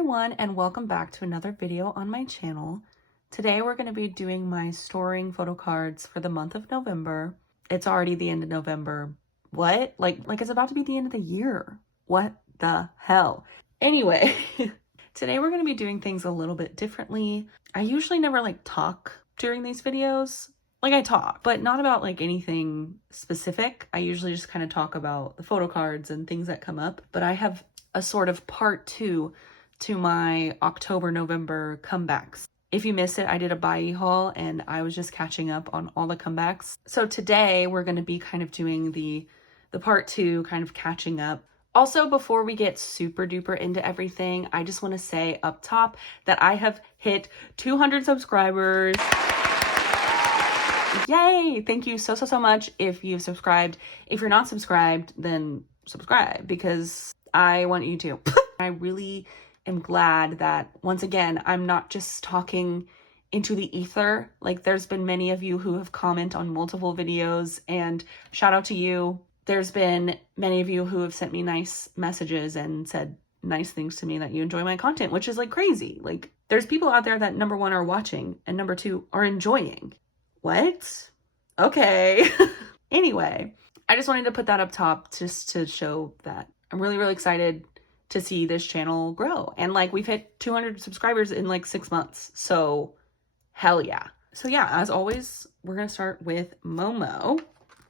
everyone, and welcome back to another video on my channel. Today we're going to be doing my storing photo cards for the month of November. It's already the end of November. What? Like it's about to be the end of the year. What the hell? Anyway, today we're going to be doing things a little bit differently. I usually never talk during these videos. I talk, but not about anything specific. I usually just kind of talk about the photo cards and things that come up. But I have a sort of part 2 to my October-November comebacks. If you missed it, I did a buy haul and I was just catching up on all the comebacks. So today we're going to be kind of doing the part 2, kind of catching up. Also, before we get super duper into everything, I just want to say up top that I have hit 200 subscribers. Yay! Thank you so much if you've subscribed. If you're not subscribed, then subscribe because I want you to. I really am glad that, once again, I'm not just talking into the ether. There's been many of you who have commented on multiple videos, and shout out to you. There's been many of you who have sent me nice messages and said nice things to me that you enjoy my content, which is crazy. There's people out there that, number 1, are watching, and number 2, are enjoying. What? Okay. Anyway, I just wanted to put that up top just to show that I'm really excited to see this channel grow. And we've hit 200 subscribers in 6 months. So hell yeah. So yeah, as always, we're going to start with Momo.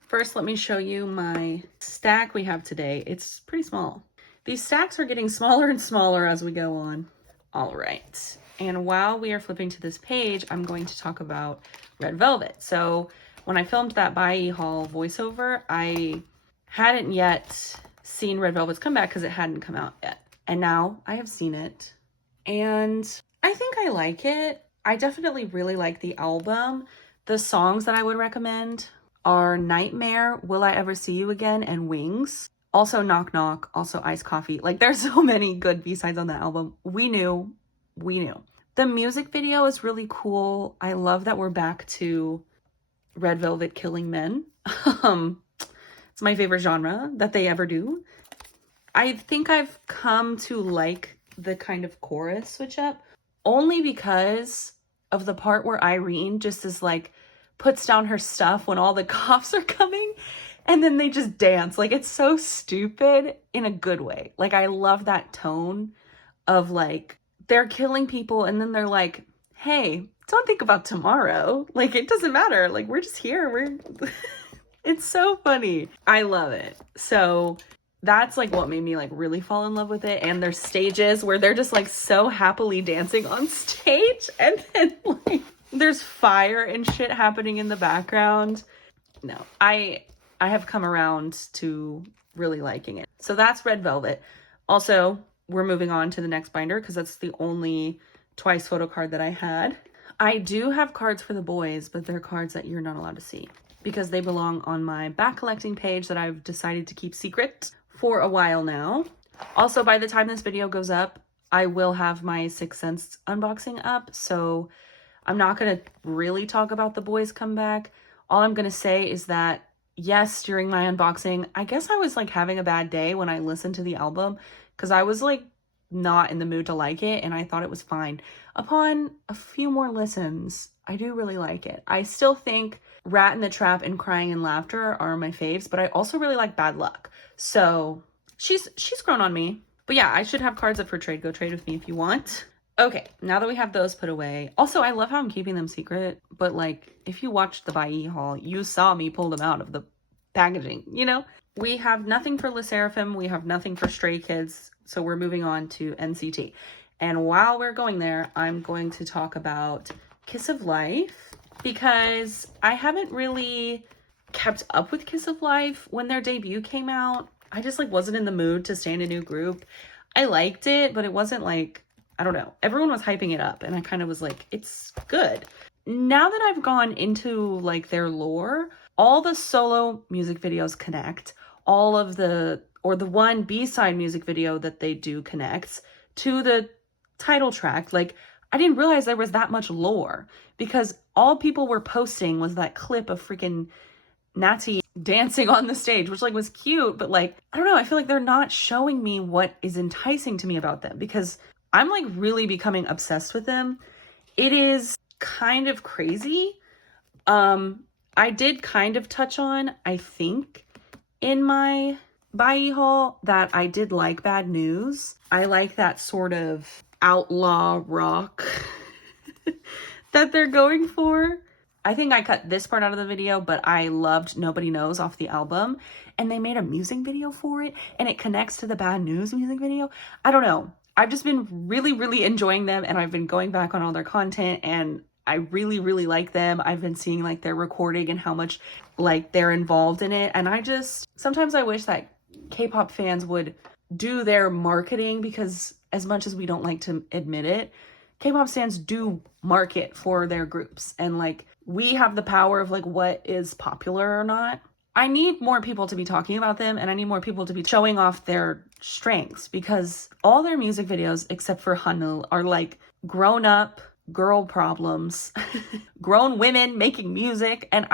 First, let me show you my stack we have today. It's pretty small. These stacks are getting smaller and smaller as we go on. All right. And while we are flipping to this page, I'm going to talk about Red Velvet. So when I filmed that buy haul voiceover, I hadn't yet seen Red Velvet's comeback because it hadn't come out yet. And now I have seen it. And I think I like it. I definitely really like the album. The songs that I would recommend are Nightmare, Will I Ever See You Again, and Wings. Also Knock Knock, also Iced Coffee. There's so many good B-sides on the album. We knew. The music video is really cool. I love that we're back to Red Velvet killing men. It's my favorite genre that they ever do. I think I've come to like the kind of chorus switch up only because of the part where Irene just is puts down her stuff when all the cops are coming and then they just dance. It's so stupid in a good way. I love that tone of they're killing people and then they're like, hey, don't think about tomorrow. It doesn't matter. We're just here. It's so funny. I love it. So that's what made me really fall in love with it. And there's stages where they're just so happily dancing on stage. And then there's fire and shit happening in the background. No, I have come around to really liking it. So that's Red Velvet. Also, we're moving on to the next binder because that's the only twice photo card that I had. I do have cards for the boys, but they're cards that you're not allowed to see because they belong on my back collecting page that I've decided to keep secret for a while now. Also, by the time this video goes up, I will have my 6th Sense unboxing up, so I'm not going to really talk about the boys' comeback. All I'm going to say is that, yes, during my unboxing, I guess I was having a bad day when I listened to the album because I was not in the mood to like it and I thought it was fine. Upon a few more listens, I do really like it. I still think Rat in the Trap and Crying and Laughter are my faves, but I also really like Bad Luck. So she's grown on me. But yeah, I should have cards up for trade. Go trade with me if you want. Okay, now that we have those put away. Also, I love how I'm keeping them secret, but if you watched the buy haul, you saw me pull them out of the packaging, We have nothing for Le Sserafim. We have nothing for Stray Kids. So we're moving on to NCT. And while we're going there, I'm going to talk about Kiss of Life because I haven't really kept up with Kiss of Life. When their debut came out, I just wasn't in the mood to stay in a new group. I liked it, but it wasn't I don't know. Everyone was hyping it up and I kind of was it's good. Now that I've gone into their lore, all the solo music videos connect. All of the one B-side music video that they do connects to the title track. I didn't realize there was that much lore because all people were posting was that clip of freaking Natty dancing on the stage, which was cute, but I don't know, I feel they're not showing me what is enticing to me about them because I'm like really becoming obsessed with them. It is kind of crazy. I did kind of touch on, I think, in my Bai haul that I did like Bad News. I like that sort of outlaw rock that they're going for. I think I cut this part out of the video, but I loved Nobody Knows off the album. And they made a music video for it, and it connects to the Bad News music video. I don't know. I've just been really, really enjoying them, and I've been going back on all their content, and I really, really like them. I've been seeing like their recording and how much like they're involved in it. And sometimes I wish that K-pop fans would do their marketing, because as much as we don't like to admit it, K-pop fans do market for their groups, and like we have the power of like what is popular or not. I need more people to be talking about them, and I need more people to be showing off their strengths, because all their music videos except for Hanul are like grown up girl problems, grown women making music, and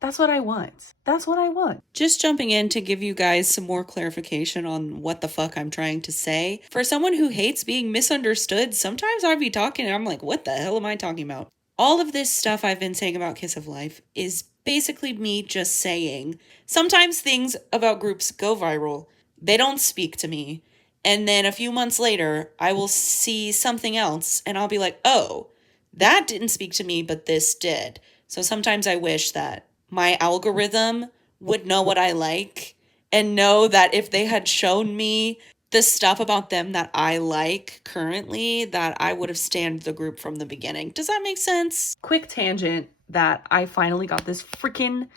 that's what I want. That's what I want. Just jumping in to give you guys some more clarification on what the fuck I'm trying to say. For someone who hates being misunderstood, sometimes I'll be talking and I'm like, what the hell am I talking about? All of this stuff I've been saying about Kiss of Life is basically me just saying, sometimes things about groups go viral. They don't speak to me. And then a few months later, I will see something else and I'll be like, oh, that didn't speak to me, but this did. So sometimes I wish that my algorithm would know what I like and know that if they had shown me the stuff about them that I like currently, that I would have stanned the group from the beginning. Does that make sense? Quick tangent that I finally got this freaking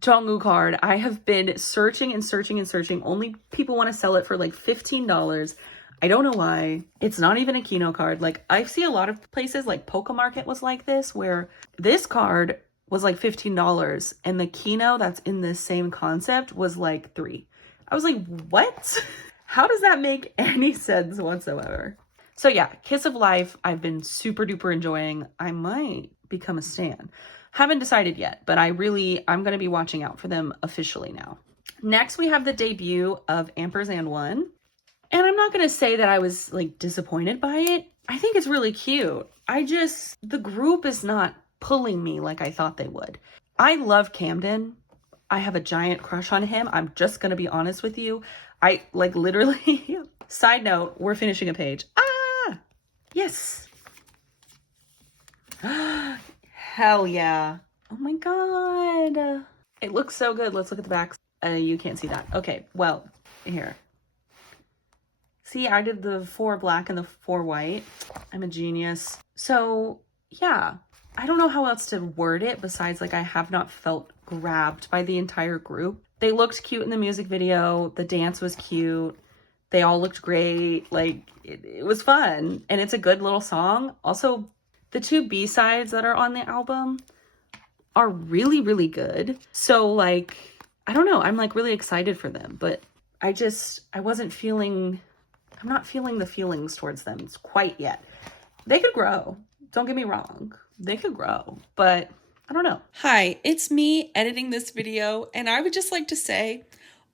Jongwoo card. I have been searching and searching and searching. Only people want to sell it for like $15. I don't know why. It's not even a Kino card. Like I see a lot of places like Poke Market was like this, where this card was like $15 and the Kino that's in this same concept was like $3. I was like, what? How does that make any sense whatsoever? So yeah, Kiss of Life, I've been super duper enjoying. I might become a stan. Haven't decided yet, but I'm going to be watching out for them officially now. Next, we have the debut of &1. And I'm not going to say that I was like disappointed by it. I think it's really cute. The group is not pulling me like I thought they would. I love Camden. I have a giant crush on him. I'm just going to be honest with you. I like literally, side note, we're finishing a page. Ah, yes. Hell yeah. Oh my God. It looks so good. Let's look at the backs. You can't see that. Okay, well, here. See, I did the 4 black and the 4 white. I'm a genius. So, yeah. I don't know how else to word it besides like I have not felt grabbed by the entire group. They looked cute in the music video. The dance was cute. They all looked great. Like, it was fun. And it's a good little song. Also, the 2 B-sides that are on the album are really, really good. So, like, I don't know. I'm, like, really excited for them. But I'm not feeling the feelings towards them quite yet. They could grow. Don't get me wrong. They could grow. But I don't know. Hi, it's me editing this video. And I would just like to say,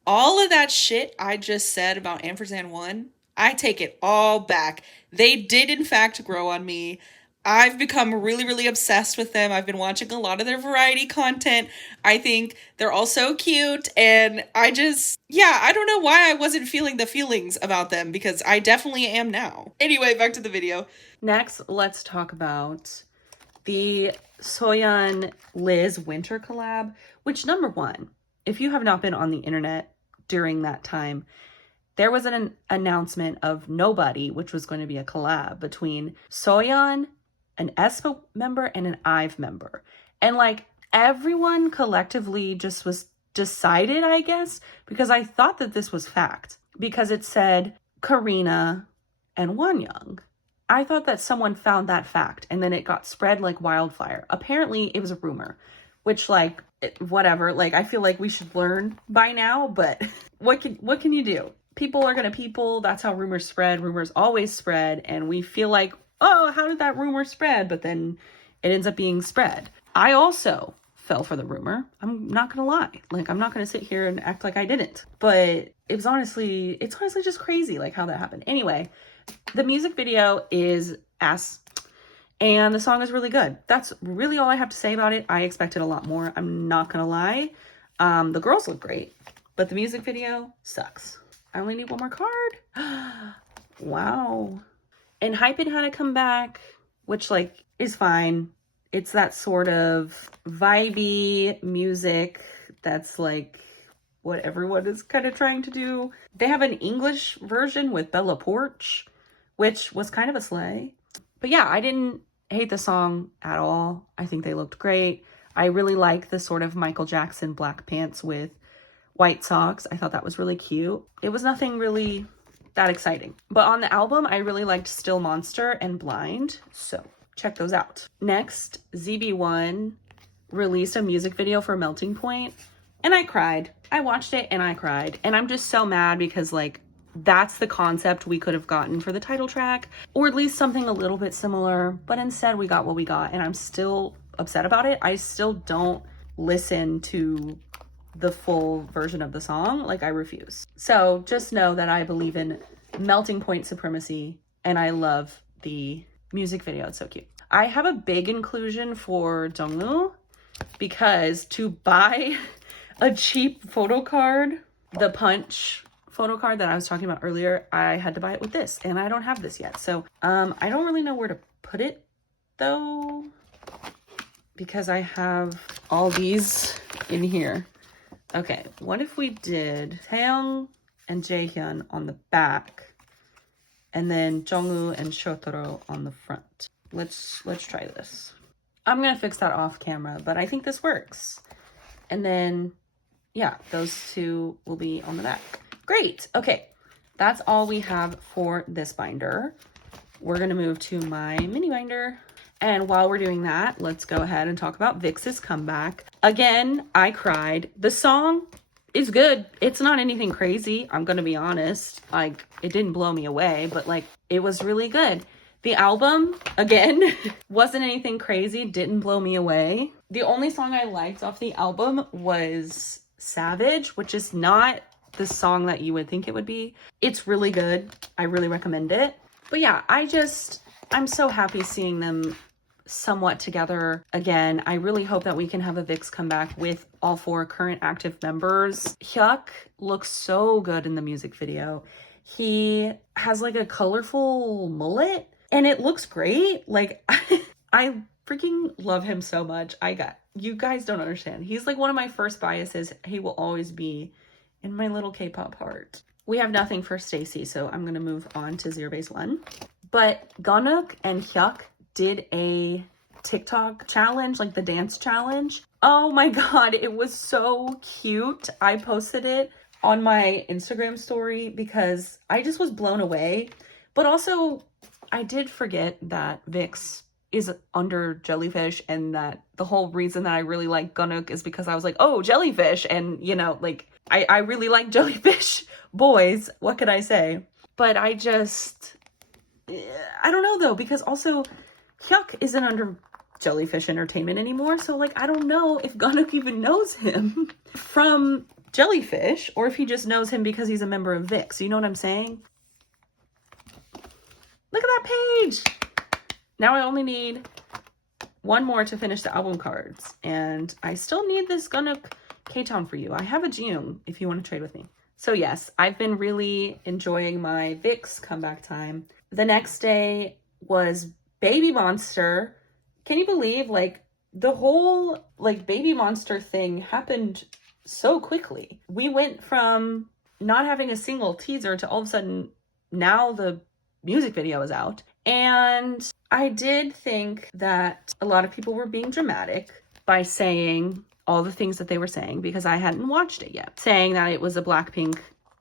all of that shit I just said about &1, I take it all back. They did, in fact, grow on me. I've become really, really obsessed with them. I've been watching a lot of their variety content. I think they're all so cute. And I don't know why I wasn't feeling the feelings about them, because I definitely am now. Anyway, back to the video. Next, let's talk about the Soyeon Liz winter collab, which, number one, if you have not been on the internet during that time, there was an announcement of Nobody, which was going to be a collab between Soyeon, an aespa member, and an IVE member. And like everyone collectively just was decided, I guess, because I thought that this was fact, because it said Karina and Wonyoung. I thought that someone found that fact and then it got spread like wildfire. Apparently it was a rumor, which like, whatever, like I feel like we should learn by now, but what can you do? People are gonna people. That's how rumors spread. Rumors always spread. And we feel like, oh, how did that rumor spread? But then it ends up being spread. I also fell for the rumor. I'm not gonna lie. Like, I'm not gonna sit here and act like I didn't. But it's honestly just crazy, like, how that happened. Anyway, the music video is ass, and the song is really good. That's really all I have to say about it. I expected a lot more. I'm not gonna lie. The girls look great, but the music video sucks. I only need one more card. Wow. And Hyphen had to come back, which, like, is fine. It's that sort of vibey music that's like what everyone is kind of trying to do. They have an English version with Bella Porch, which was kind of a slay. But yeah, I didn't hate the song at all. I think they looked great. I really like the sort of Michael Jackson black pants with white socks. I thought that was really cute. It was nothing really that exciting. But on the album, I really liked Still Monster and Blind, so check those out. Next, ZB1 released a music video for Melting Point, and I cried. I watched it and I cried. And I'm just so mad because, like, that's the concept we could have gotten for the title track, or at least something a little bit similar, but instead we got what we got, and I'm still upset about it. I still don't listen to the full version of the song. Like, I refuse. So just know that I believe in Melting Point supremacy, and I love the music video. It's so cute. I have a big inclusion for Jungwoo because to buy a cheap photo card, the Punch photo card that I was talking about earlier, I had to buy it with this, and I don't have this yet. So I don't really know where to put it though, because I have all these in here. Okay, what if we did Taeyong and Jaehyun on the back, and then Jungwoo and Shotaro on the front? Let's try this. I'm gonna fix that off camera, but I think this works. And then, yeah, those two will be on the back. Great. Okay, that's all we have for this binder. We're gonna move to my mini binder. And while we're doing that, let's go ahead and talk about VIXX's comeback. Again, I cried. The song is good. It's not anything crazy, I'm gonna be honest. Like, it didn't blow me away, but like, it was really good. The album, again, wasn't anything crazy, didn't blow me away. The only song I liked off the album was Savage, which is not the song that you would think it would be. It's really good. I really recommend it. But yeah, I'm so happy seeing them somewhat together again. I really hope that we can have a VIXX comeback with all 4 current active members. Hyuk looks so good in the music video. He has like a colorful mullet and it looks great. Like, I freaking love him so much. You guys don't understand. He's like one of my first biases. He will always be in my little K-pop heart. We have nothing for Stacy, so I'm gonna move on to Zero Base 1. But Gunnook and Hyuk did a TikTok challenge, like the dance challenge. Oh my god, it was so cute. I posted it on my Instagram story because I just was blown away. But also, I did forget that VIXX is under Jellyfish, and that the whole reason that I really like Gunnook is because I was like, oh, Jellyfish, and you know, like, I really like Jellyfish boys. What could I say? But I don't know though, because also Hyuk isn't under Jellyfish Entertainment anymore, so like, I don't know if Gunnook even knows him from Jellyfish, or if he just knows him because he's a member of VIXX. You know what I'm saying? Look at that page! Now I only need one more to finish the album cards, and I still need this Gunnook K-Town for you. I have a June if you want to trade with me. So yes, I've been really enjoying my VIXX comeback time. The next day was Baby Monster. Can you believe, like, the whole, like, Baby Monster thing happened so quickly. We went from not having a single teaser to all of a sudden now the music video is out. And I did think that a lot of people were being dramatic by saying all the things that they were saying, because I hadn't watched it yet. Saying that it was a repurposed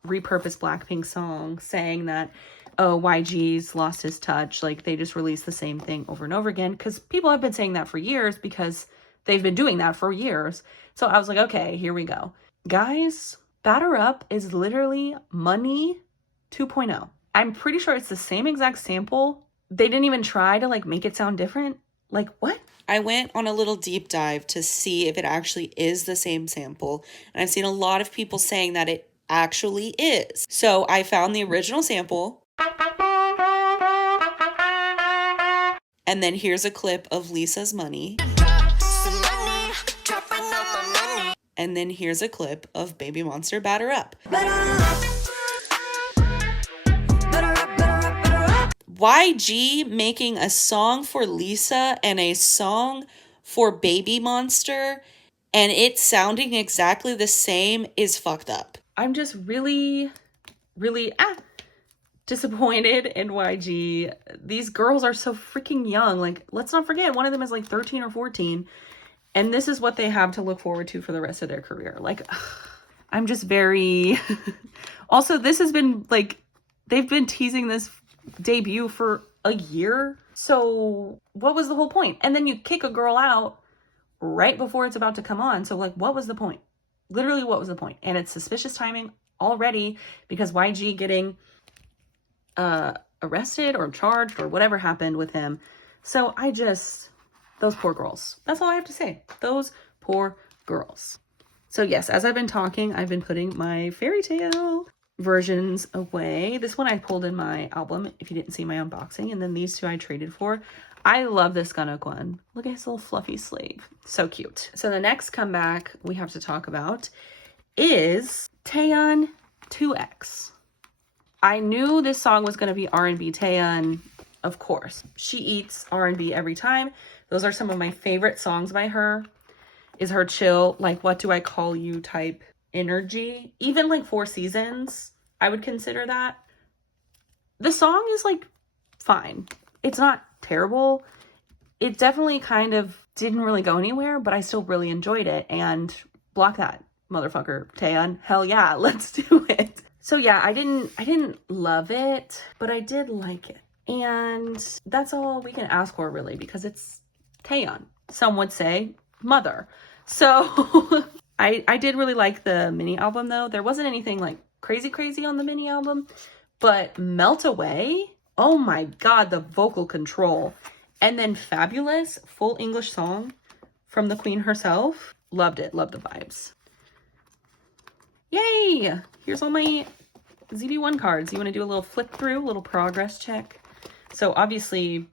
Blackpink song, saying that, oh, YG's lost his touch, like they just released the same thing over and over again, because people have been saying that for years, because they've been doing that for years. So I was like, okay, here we go. Guys, Batter Up is literally Money 2.0. I'm pretty sure it's the same exact sample. They didn't even try to like make it sound different. Like, what? I went on a little deep dive to see if it actually is the same sample. And I've seen a lot of people saying that it actually is. So I found the original sample. And then here's a clip of Lisa's Money. And then here's a clip of Baby Monster Batter Up. YG making a song for Lisa and a song for Baby Monster and it sounding exactly the same is fucked up. I'm just really disappointed in YG. These girls are so freaking young. Like, let's not forget, one of them is like 13 or 14. And this is what they have to look forward to for the rest of their career. Like, I'm just very... Also, this has been, like, they've been teasing this debut for a year. So what was the whole point? And then you kick a girl out right before it's about to come on. So, like, what was the point? Literally, what was the point? And it's suspicious timing already because YG getting arrested or charged or whatever happened with him. So I just... Those poor girls. That's all I have to say. Those poor girls. So yes, as I've been talking, I've been putting my fairy tale versions away. This one I pulled in my album, if you didn't see my unboxing. And then these two I traded for. I love this Gunnock one. Look at his little fluffy sleeve. So cute. So the next comeback we have to talk about is Taeyeon 2X. I knew this song was going to be R&B Taeyeon, of course. She eats R&B every time. Those are some of my favorite songs by her. Is her chill, like, what do I call you type energy. Even like 4 Seasons, I would consider that. The song is like fine. It's not terrible. It definitely kind of didn't really go anywhere, but I still really enjoyed it. And block that, motherfucker, Taeyeon. Hell yeah, let's do it. So yeah, I didn't love it, but I did like it. And that's all we can ask for, really, because it's Taeyeon. Some would say mother. So I did really like the mini album, though. There wasn't anything like crazy on the mini album, but Melt Away, oh my god, the vocal control. And then Fabulous, full English song from the queen herself. Loved it. Loved the vibes. Yay! Here's all my ZB1 cards. You want to do a little flip through, a little progress check. So obviously,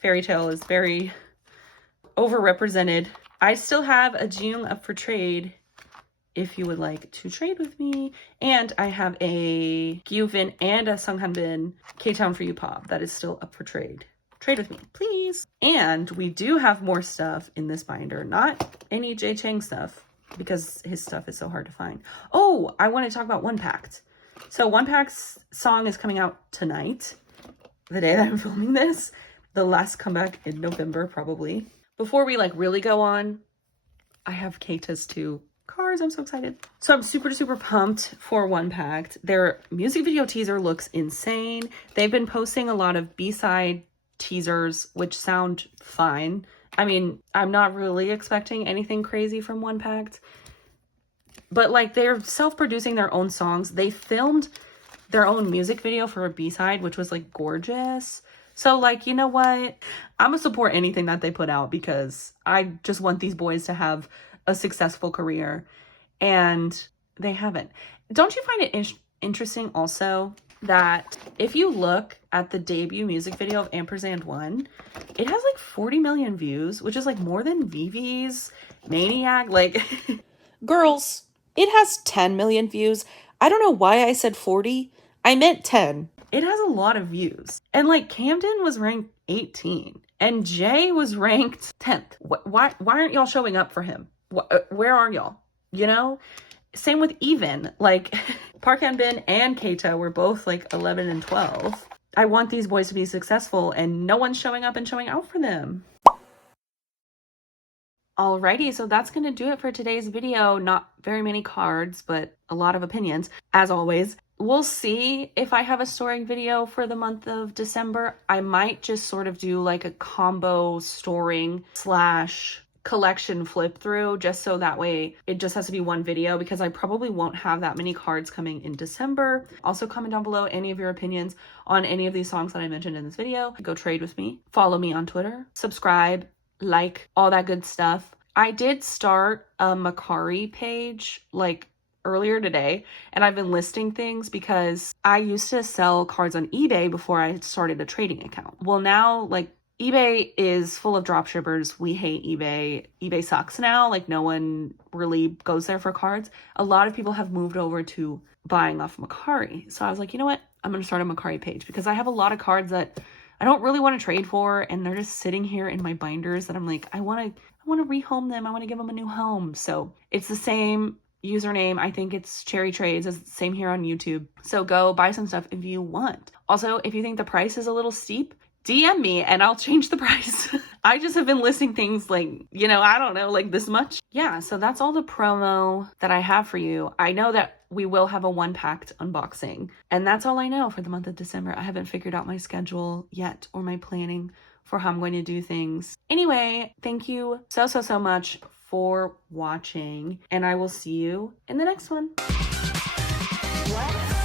Fairy Tale is very overrepresented. I still have a Jung up for trade if you would like to trade with me. And I have a Gyuvin and a Sunghanbin K-Town for You Pop that is still up for trade. Trade with me, please. And we do have more stuff in this binder. Not any Jae Chang stuff, because his stuff is so hard to find. Oh, I want to talk about One Pact. So One Pact's song is coming out tonight, the day that I'm filming this. The last comeback in November, probably. Before we like really go on, I have Keita's 2 cards. I'm so excited. So I'm super pumped for One Pact. Their music video teaser looks insane. They've been posting a lot of B-side teasers, which sound fine. I mean, I'm not really expecting anything crazy from One Pact, but like they're self-producing their own songs. They filmed their own music video for a B-side, which was like gorgeous. So like, you know what? I'm gonna support anything that they put out because I just want these boys to have a successful career, and they haven't. Don't you find it interesting also that if you look at the debut music video of Ampersand 1, it has like 40 million views, which is like more than Vivi's Maniac. Like, girls, it has 10 million views. I don't know why I said 40. I meant 10. It has a lot of views. And like Camden was ranked 18 and Jay was ranked 10th. Why aren't y'all showing up for him? Where are y'all? You know? Same with Even. Like Park Han-bin and Keita were both like 11 and 12. I want these boys to be successful and no one's showing up and showing out for them. Alrighty, so that's going to do it for today's video. Not very many cards, but a lot of opinions, as always. We'll see if I have a storing video for the month of December. I might just sort of do like a combo storing / collection flip through, just so that way it just has to be one video, because I probably won't have that many cards coming in December. Also, comment down below any of your opinions on any of these songs that I mentioned in this video. Go trade with me. Follow me on Twitter. Subscribe, like, all that good stuff. I did start a Mercari page like earlier today, and I've been listing things because I used to sell cards on eBay before I started a trading account. Well, now, like, eBay is full of dropshippers. We hate eBay. eBay sucks now. Like, no one really goes there for cards. A lot of people have moved over to buying off Mercari. So I was like, you know what? I'm going to start a Mercari page because I have a lot of cards that I don't really want to trade for, and they're just sitting here in my binders that I'm like, I want to rehome them. I want to give them a new home. So it's the same username. I think it's cherrytrades. It's the same here on YouTube. So go buy some stuff if you want. Also, if you think the price is a little steep, DM me and I'll change the price. I just have been listing things like, you know, I don't know, like this much. Yeah, so that's all the promo that I have for you. I know that we will have a 1-packed unboxing, and that's all I know for the month of December. I haven't figured out my schedule yet or my planning for how I'm going to do things. Anyway, thank you so much for watching, and I will see you in the next one. What?